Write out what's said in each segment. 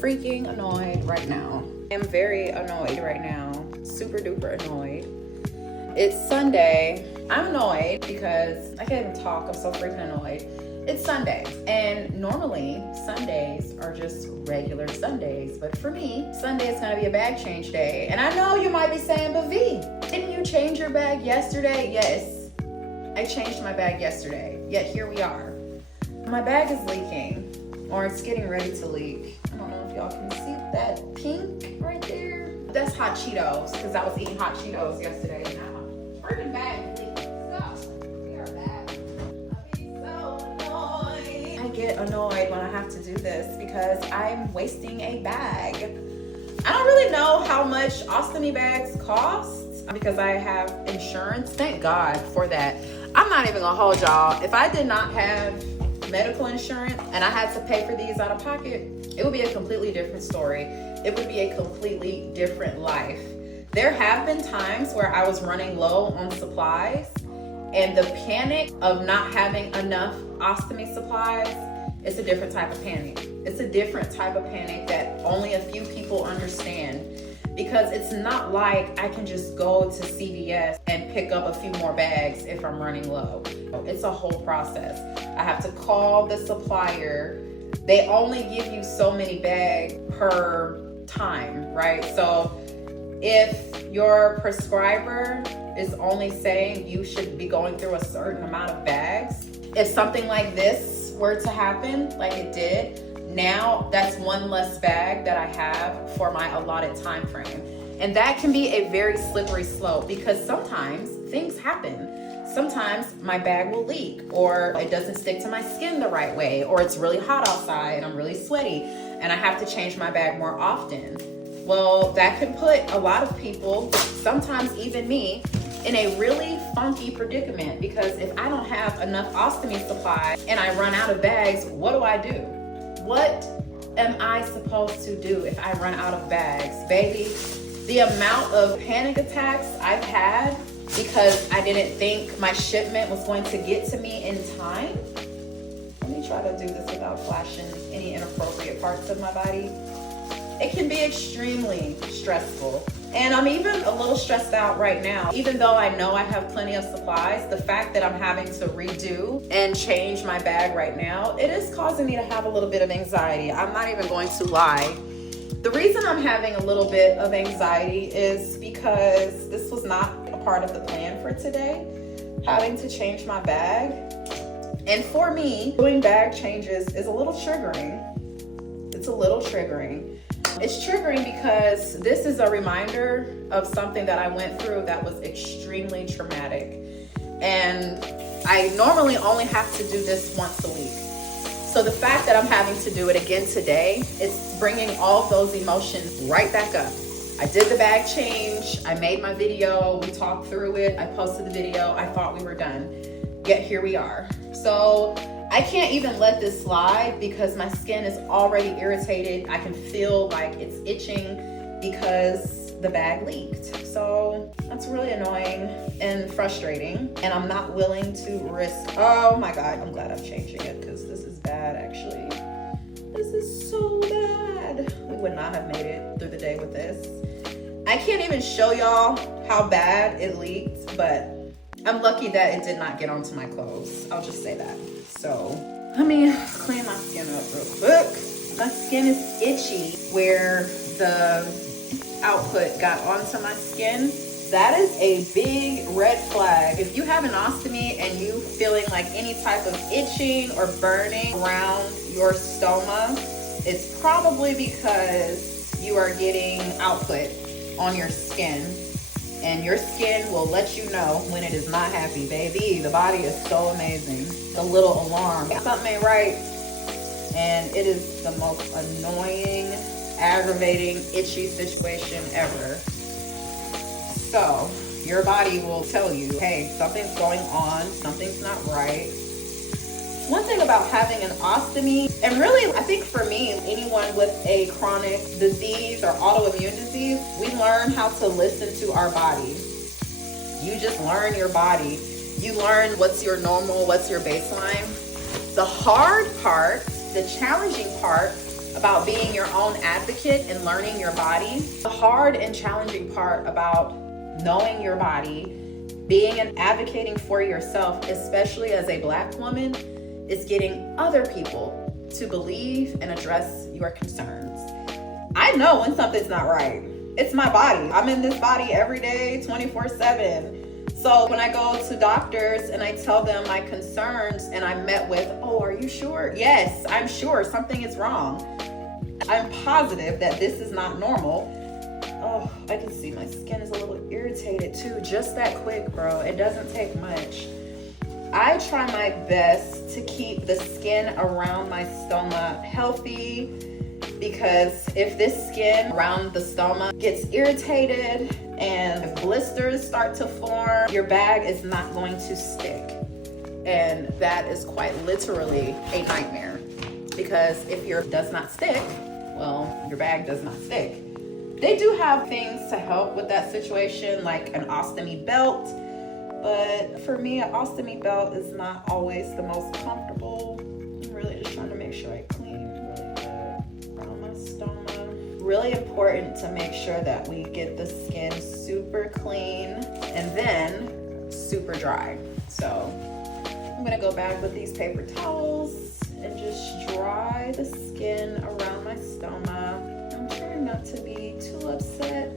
freaking annoyed right now. I am very annoyed right now. Super duper annoyed. It's Sunday. I'm annoyed because I can't even talk. I'm so freaking annoyed. It's Sunday, and normally Sundays are just regular Sundays, but for me, Sunday is gonna be a bag change day. And I know you might be saying, but V, didn't you change your bag yesterday? Yes, I changed my bag yesterday, yet here we are. My bag is leaking, or it's getting ready to leak. I don't know if y'all can see that pink right there. That's hot Cheetos, because I was eating hot Cheetos yesterday, and now my freaking bag is leaking. Get annoyed when I have to do this because I'm wasting a bag. I don't really know how much ostomy bags cost because I have insurance. Thank God for that. I'm not even gonna hold y'all. If I did not have medical insurance and I had to pay for these out of pocket, it would be a completely different story. It would be a completely different life. There have been times where I was running low on supplies, and the panic of not having enough ostomy supplies, it's a different type of panic. It's a different type of panic that only a few people understand, because it's not like I can just go to CVS and pick up a few more bags if I'm running low. It's a whole process. I have to call the supplier. They only give you so many bags per time, right? So if your prescriber is only saying you should be going through a certain amount of bags, if something like this were to happen, like it did, now that's one less bag that I have for my allotted time frame. And that can be a very slippery slope, because sometimes things happen. Sometimes my bag will leak, or it doesn't stick to my skin the right way, or it's really hot outside and I'm really sweaty and I have to change my bag more often. Well, that can put a lot of people, sometimes even me, in a really funky predicament, because if I don't have enough ostomy supply and I run out of bags, what do I do? What am I supposed to do if I run out of bags? Baby, the amount of panic attacks I've had because I didn't think my shipment was going to get to me in time. Let me try to do this without flashing any inappropriate parts of my body. It can be extremely stressful. And I'm even a little stressed out right now. Even though I know I have plenty of supplies, the fact that I'm having to redo and change my bag right now, it is causing me to have a little bit of anxiety. I'm not even going to lie. The reason I'm having a little bit of anxiety is because this was not a part of the plan for today, having to change my bag. And for me, doing bag changes is a little triggering. It's a little triggering. It's triggering because this is a reminder of something that I went through that was extremely traumatic. And I normally only have to do this once a week. So the fact that I'm having to do it again today, it's bringing all those emotions right back up. I did the bag change. I made my video. We talked through it. I posted the video. I thought we were done. Yet here we are. So I can't even let this slide because my skin is already irritated. I can feel like it's itching because the bag leaked. So that's really annoying and frustrating. And I'm not willing to risk, oh my God, I'm glad I'm changing it because this is bad actually. This is so bad. We would not have made it through the day with this. I can't even show y'all how bad it leaked, but I'm lucky that it did not get onto my clothes. I'll just say that. So let me clean my skin up real quick. My skin is itchy where the output got onto my skin. That is a big red flag. If you have an ostomy and you feeling like any type of itching or burning around your stoma, it's probably because you are getting output on your skin. And your skin will let you know when it is not happy, baby. The body is so amazing. A little alarm. Something ain't right. And it is the most annoying, aggravating, itchy situation ever. So your body will tell you, hey, something's going on. Something's not right. One thing about having an ostomy, and really I think for me, anyone with a chronic disease or autoimmune disease, we learn how to listen to our body. You just learn your body. You learn what's your normal, what's your baseline. The hard part, the challenging part about being your own advocate and learning your body. The hard and challenging part about knowing your body, being and advocating for yourself, especially as a Black woman, is getting other people to believe and address your concerns. I know when something's not right. It's my body. I'm in this body every day, 24/7. So when I go to doctors and I tell them my concerns and I'm met with, oh, are you sure? Yes, I'm sure something is wrong. I'm positive that this is not normal. Oh, I can see my skin is a little irritated too, just that quick, bro. It doesn't take much. I try my best to keep the skin around my stoma healthy, because if this skin around the stoma gets irritated and if blisters start to form, your bag is not going to stick. And that is quite literally a nightmare, because if your does not stick, well, your bag does not stick. They do have things to help with that situation, like an ostomy belt. But for me, an ostomy belt is not always the most comfortable. I'm really just trying to make sure I clean really good around my stoma. Really important to make sure that we get the skin super clean and then super dry. So I'm gonna go back with these paper towels and just dry the skin around my stoma. I'm trying not to be too upset.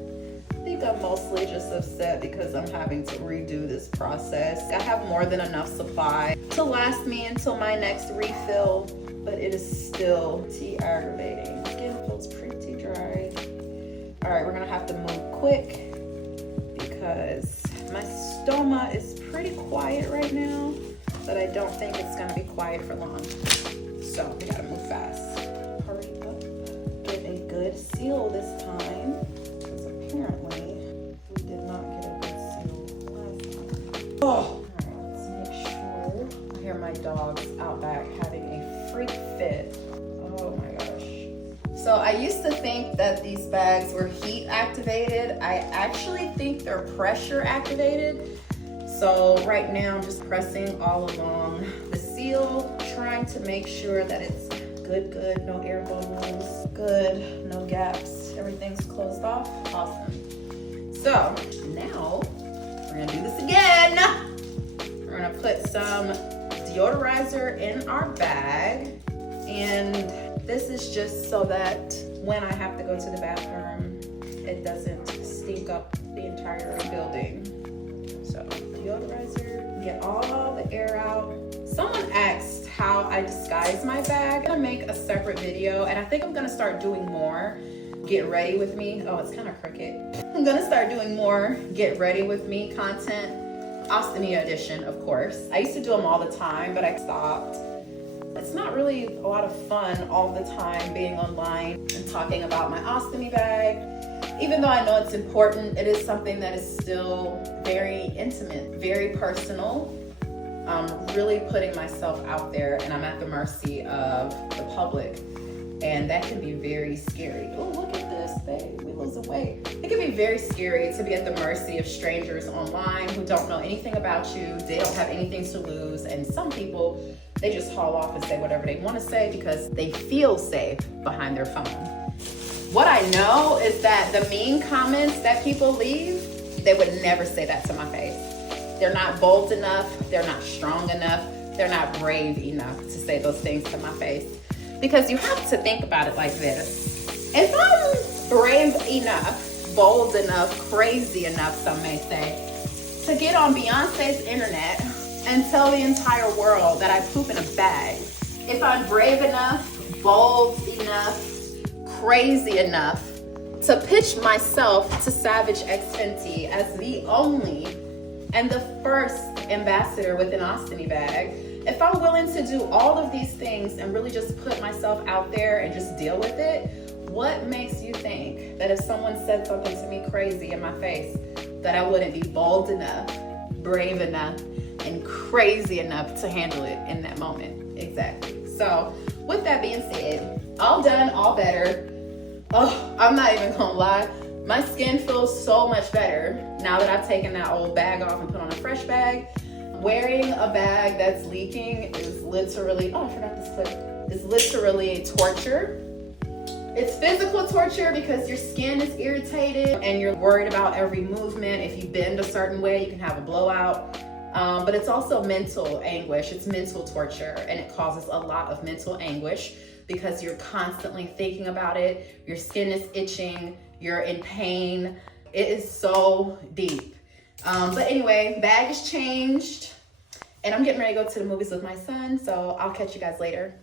I think I'm mostly just upset because I'm having to redo this process. I have more than enough supply to last me until my next refill, but it is still aggravating. Skin feels pretty dry. All right, we're gonna have to move quick because my stoma is pretty quiet right now, but I don't think it's gonna be quiet for long. So we gotta move fast. Hurry up, get a good seal this time. Apparently, we did not get a good seal last time. Oh, all right, let's make sure. I hear my dogs out back having a freak fit. Oh my gosh. So I used to think that these bags were heat activated. I actually think they're pressure activated. So right now I'm just pressing all along the seal, trying to make sure that it's good, no air bubbles, good, no gaps, everything's closed off. Awesome. So now we're gonna do this again. We're gonna put some deodorizer in our bag, and this is just so that when I have to go to the bathroom, it doesn't stink up the entire building. So deodorizer, get all the air out. Someone asked how I disguise my bag. I'm gonna make a separate video, and I think I'm gonna start doing more get ready with me. Oh, it's kind of crooked. I'm gonna start doing more get ready with me content. Ostomy edition, of course. I used to do them all the time, but I stopped. It's not really a lot of fun all the time being online and talking about my ostomy bag. Even though I know it's important, it is something that is still very intimate, very personal. I'm really putting myself out there, and I'm at the mercy of the public. And that can be very scary. Oh, look at this, babe, we losing weight. It can be very scary to be at the mercy of strangers online who don't know anything about you. They don't have anything to lose. And some people, they just haul off and say whatever they want to say because they feel safe behind their phone. What I know is that the mean comments that people leave, they would never say that to my face. They're not bold enough. They're not strong enough. They're not brave enough to say those things to my face. Because you have to think about it like this. If I'm brave enough, bold enough, crazy enough, some may say, to get on Beyonce's internet and tell the entire world that I poop in a bag, if I'm brave enough, bold enough, crazy enough to pitch myself to Savage X Fenty as the only and the first ambassador with an ostomy bag, if I'm willing to do all of these things and really just put myself out there and just deal with it, what makes you think that if someone said something to me crazy in my face, that I wouldn't be bold enough, brave enough, and crazy enough to handle it in that moment? Exactly. So with that being said, all done, all better. Oh, I'm not even gonna lie. My skin feels so much better now that I've taken that old bag off and put on a fresh bag. Wearing a bag that's leaking is literally, oh, I forgot this clip, is literally torture. It's physical torture because your skin is irritated and you're worried about every movement. If you bend a certain way, you can have a blowout. But it's also mental anguish. It's mental torture, and it causes a lot of mental anguish because you're constantly thinking about it. Your skin is itching. You're in pain. It is so deep. But anyway, bag is changed, and I'm getting ready to go to the movies with my son, so I'll catch you guys later.